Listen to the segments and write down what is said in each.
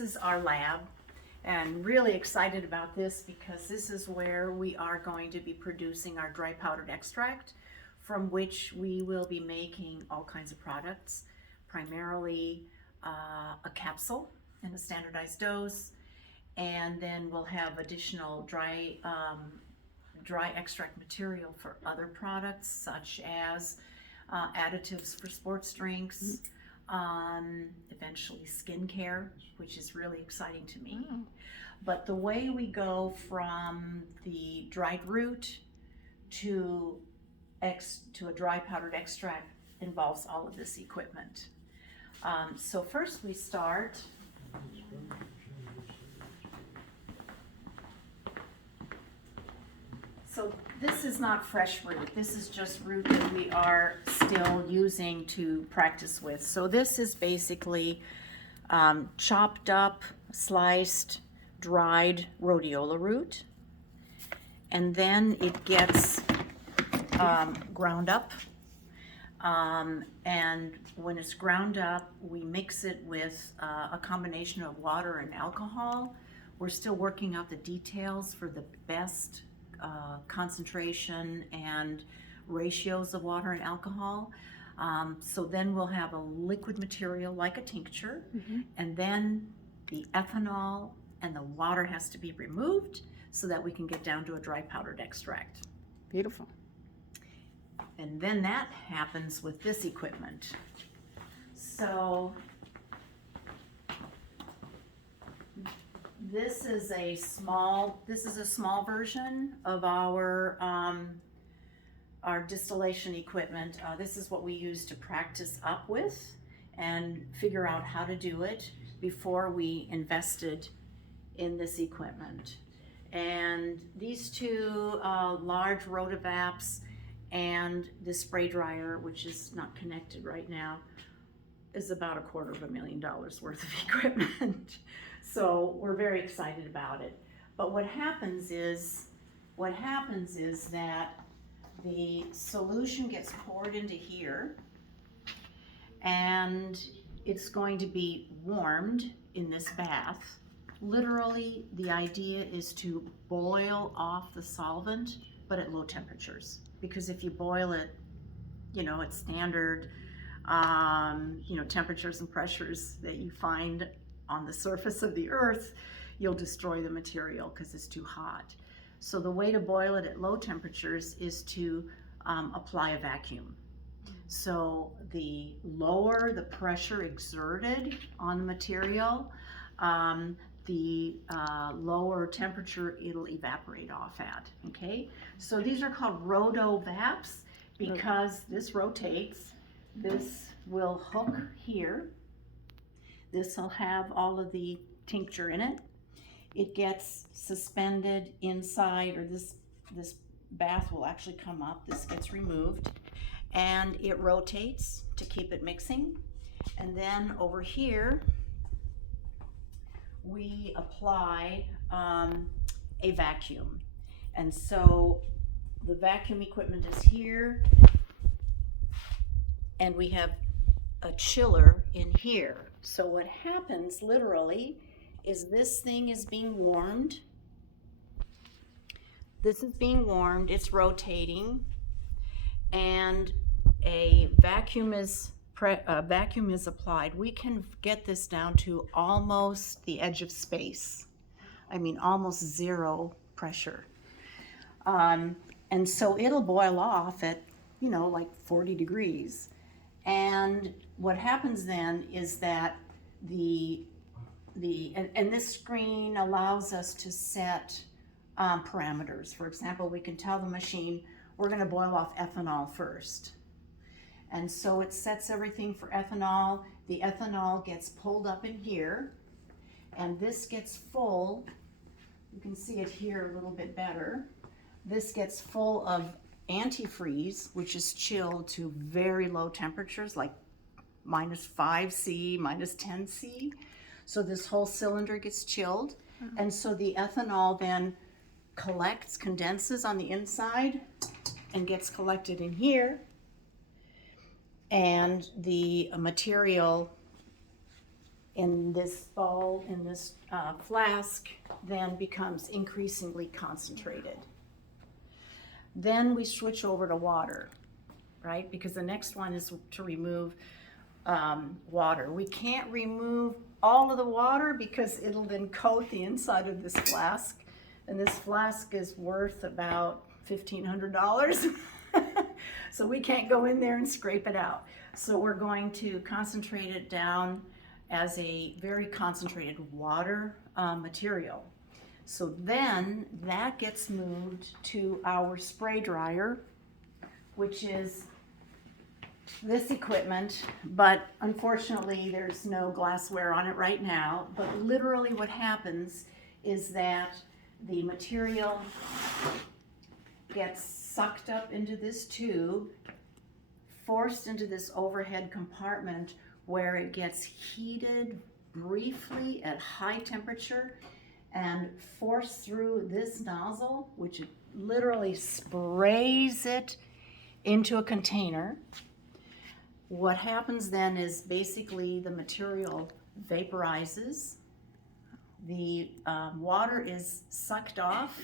is our lab, and really excited about this because this is where we are going to be producing our dry powdered extract, from which we will be making all kinds of products, primarily a capsule in a standardized dose, and then we'll have additional dry extract material for other products, such as additives for sports drinks, eventually skincare, which is really exciting to me. Wow. But the way we go from the dried root to a dry powdered extract involves all of this equipment. So first we start So this is not fresh root. This is just root that we are still using to practice with. So this is basically chopped up, sliced, dried rhodiola root. And then it gets ground up. And when it's ground up, we mix it with a combination of water and alcohol. We're still working out the details for the best concentration and ratios of water and alcohol. So then we'll have a liquid material like a tincture, and then the ethanol and the water has to be removed so that we can get down to a dry powdered extract. Beautiful. And then that happens with this equipment. So this is a small version of our distillation equipment. This is what we use to practice up with and figure out how to do it before we invested in this equipment. And these two large rotovaps and the spray dryer, which is not connected right now, is about $250,000 worth of equipment. So we're very excited about it. But what happens is that the solution gets poured into here, and it's going to be warmed in this bath. Literally, the idea is to boil off the solvent, but at low temperatures. Because if you boil it, at standard, temperatures and pressures that you find on the surface of the earth, you'll destroy the material because it's too hot. So the way to boil it at low temperatures is to apply a vacuum. So the lower the pressure exerted on the material, the lower temperature it'll evaporate off at, okay? So these are called rotovaps because this rotates. This will hook here. This will have all of the tincture in it. It gets suspended inside, or this bath will actually come up. This gets removed, and it rotates to keep it mixing. And then over here, we apply a vacuum. And so the vacuum equipment is here, and we have a chiller in here. So what happens literally is this thing is being warmed. This is being warmed, it's rotating, and a vacuum is applied. We can get this down to almost the edge of space. I mean, almost zero pressure. And so it'll boil off at, like 40 degrees. And what happens then is that this screen allows us to set parameters. For example, we can tell the machine we're going to boil off ethanol first. And so it sets everything for ethanol. The ethanol gets pulled up in here, and this gets full. You can see it here a little bit better. This gets full of antifreeze, which is chilled to very low temperatures, like -5°C, -10°C. So this whole cylinder gets chilled. And so the ethanol then condenses on the inside and gets collected in here. And the material in this bowl, in this flask, then becomes increasingly concentrated. Then we switch over to water, right? Because the next one is to remove water. We can't remove all of the water because it'll then coat the inside of this flask. And this flask is worth about $1,500. So we can't go in there and scrape it out. So we're going to concentrate it down as a very concentrated water material. So then that gets moved to our spray dryer, which is this equipment, but unfortunately there's no glassware on it right now. But literally what happens is that the material gets sucked up into this tube, forced into this overhead compartment where it gets heated briefly at high temperature and forced through this nozzle, which literally sprays it into a container. What happens then is basically the material vaporizes, the water is sucked off,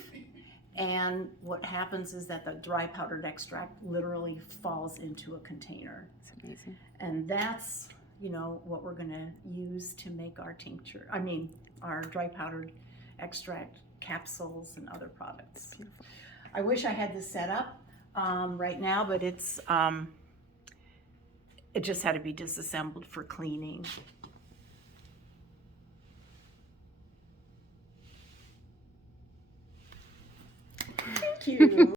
and what happens is that the dry powdered extract literally falls into a container. That's amazing. And that's, you know, what we're gonna use to make our tincture, our dry powdered extract capsules and other products. Beautiful. I wish I had this set up right now, but it's, it just had to be disassembled for cleaning. Thank you.